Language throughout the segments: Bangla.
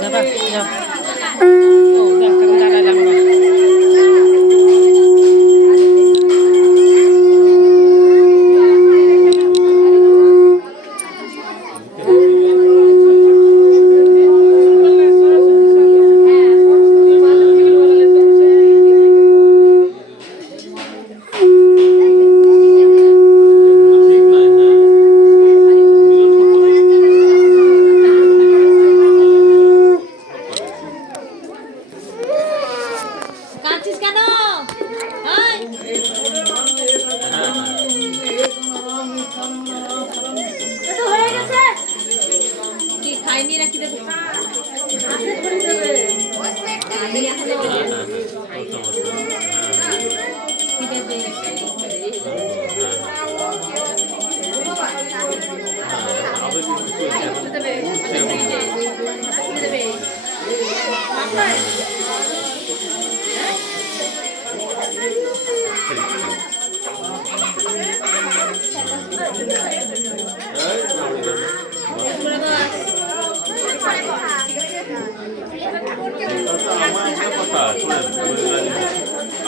来吧，来。嗯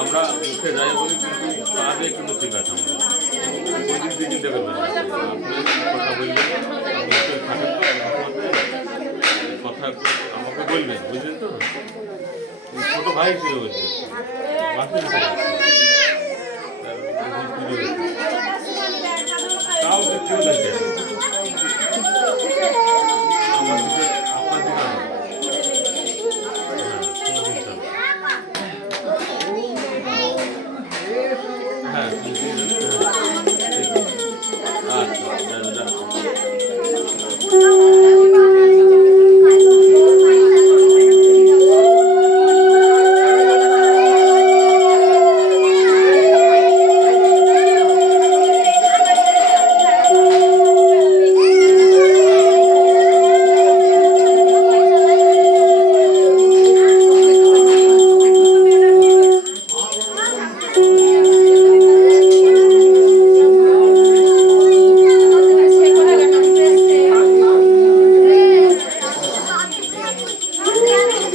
আমার উঠে যাই বলি কিন্তু আগে কিন্তু ঠিক আছে। আপনি কথা বলবেন কথা আমাকে বলবেন বুঝলেন তো ছোট ভাই হিসেবে বলবেন মাসি হিসেবে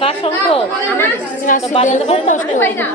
কার শঙ্খ বাজাতে পারে না।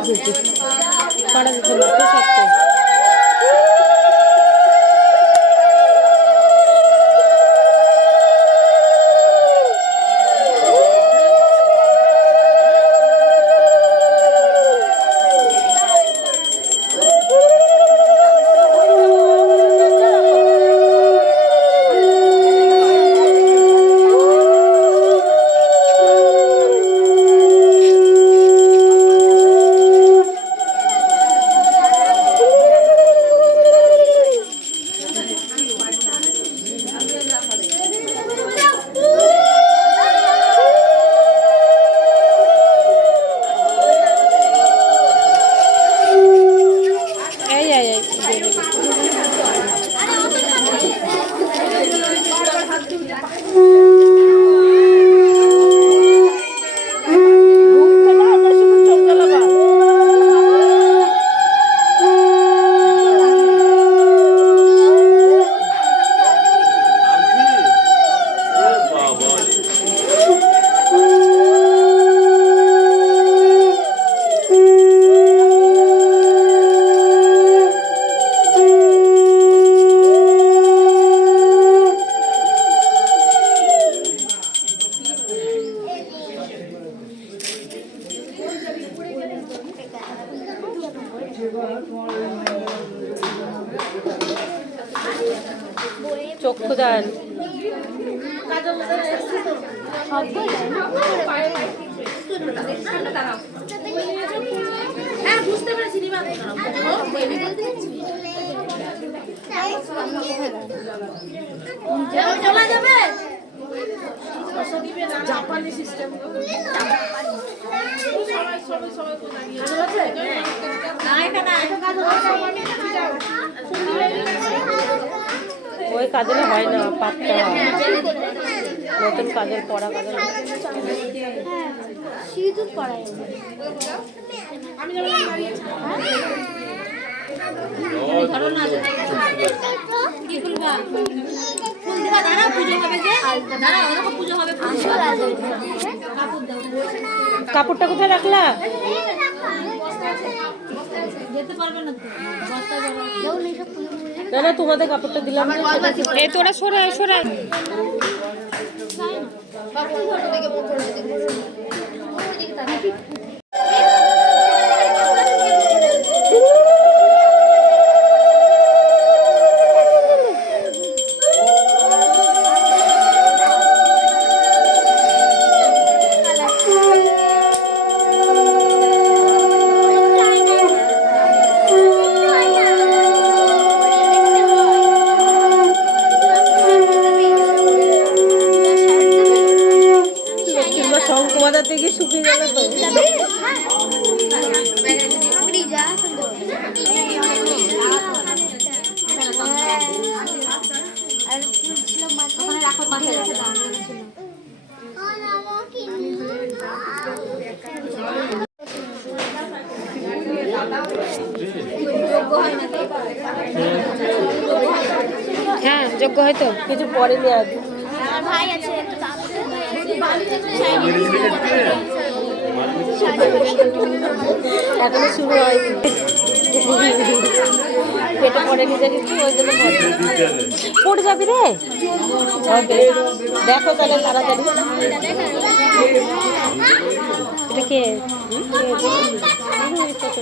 চক্ষুদান। হ্যাঁ বুঝতে পেরেছি রিমা চলা যাবে জাপানি সিস্টেম ওই কাজলে হয় না, পাততে নতুন কাজের পড়া কাজের সিঁদুর পরাই কি খুলবা ফুল দিবা দাঁড়া পুজো হবে যে দাঁড়া ওরকম পুজো হবে পুজো কাপড় দাও কাপড়টা কোথায় রাখলা? যেতে পারবে না তো। না না তোমাদের কাপড়টা দিলাম এ তোরা সরে সরা যোগ্য হয়তো? কিছু ভাই আছে একটু এখনও শুরু হয়নি। পেটে পড়েনি ওই জন্য পড়েনি। পড়ে যাবি রে? দেখো তাহলে তাড়াতাড়ি। এটা কে? হুম? কে?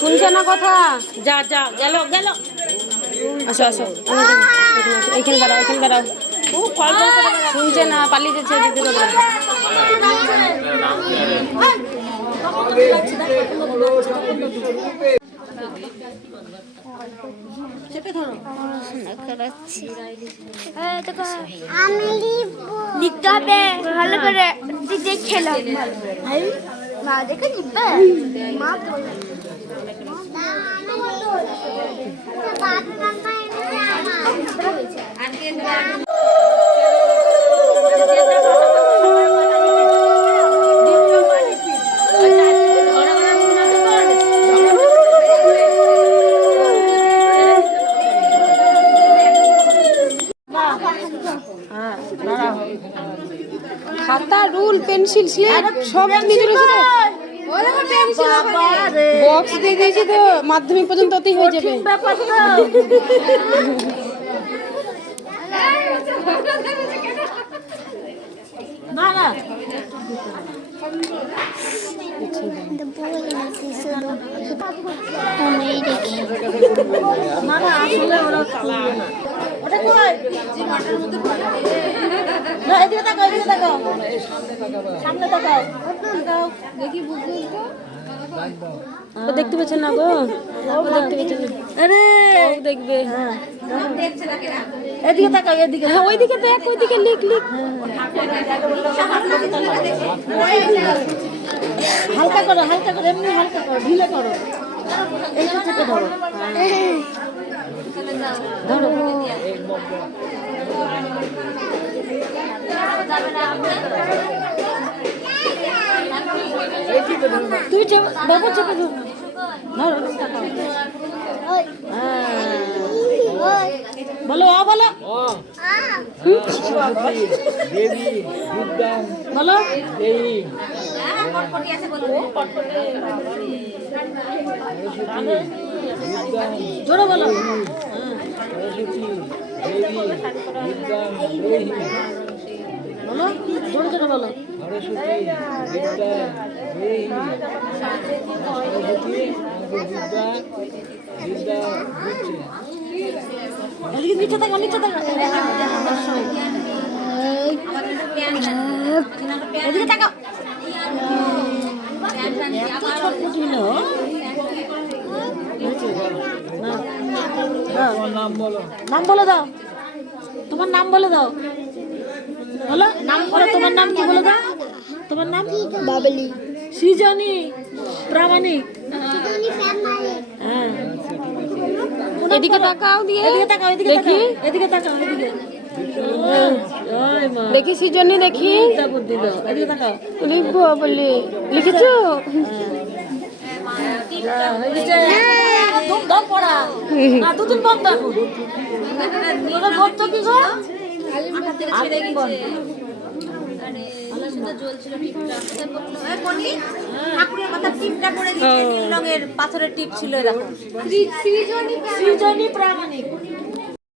শুনছে না কথা? যা যা গেল গেল। আসো আসো। এইখানে দাঁড়াও এইখানে দাঁড়াও। শুনছে না পালিয়ে যাচ্ছে দিদি লিখতে হবে ভালো করে দিদি মা দেখে নিবে? মা তো হ্যাঁ খাতা রুল পেন্সিল স্লেট সব চলেছে বক্স দিয়ে দিয়েছি তো মাধ্যমিক পর্যন্ত অতি হয়ে যাবে। ও দেখতে পাচ্ছেন না গো। দেখতে পাচ্ছেন আরে! দেখবে হ্যাঁ। এদিকে তাকাও এদিকে। হ্যাঁ ওইদিকে দেখ ওইদিকে লিখ লিখ। হালকা করো হালকা করো এমনি হালকা করো ঢিলে করো। থেকে ধরো। ধরো। তুই বাবু চেপে ধরো। হ্যাঁ। বলো অ বলো। কটকটি আছে বলো। জোরে বলো বলো জোরে জোরে বলো নিচে থাকো নিচে থাকো এদিকে তাকাও এত ছোট ছিল। নাম বলে দাও তোমার নাম বলে দাও। বলো নাম বলো তোমার নাম কি বলে দাও? তোমার নাম? বাবলি। সৃজনী প্রামাণিক। হ্যাঁ। এদিকে টাকাও দিয়ে। এদিকে তাকাও এদিকে দেখি। এদিকে তাকাও এদিকে। দেখি সৃজনী দেখি। তা বুদ্ধি দাও এদিকে তাকাও। লিখব বলে। লিখেছো। হ্যাঁ, হয়ে ধম পড়া না দুদিন বন্ধ এখন তোদের কি গো? ঠাকুরের মাথা টিপটা করে দিয়েছে নীল রঙের পাথরের টিপ ছিল এরকম। সৃজনী প্রামাণিক।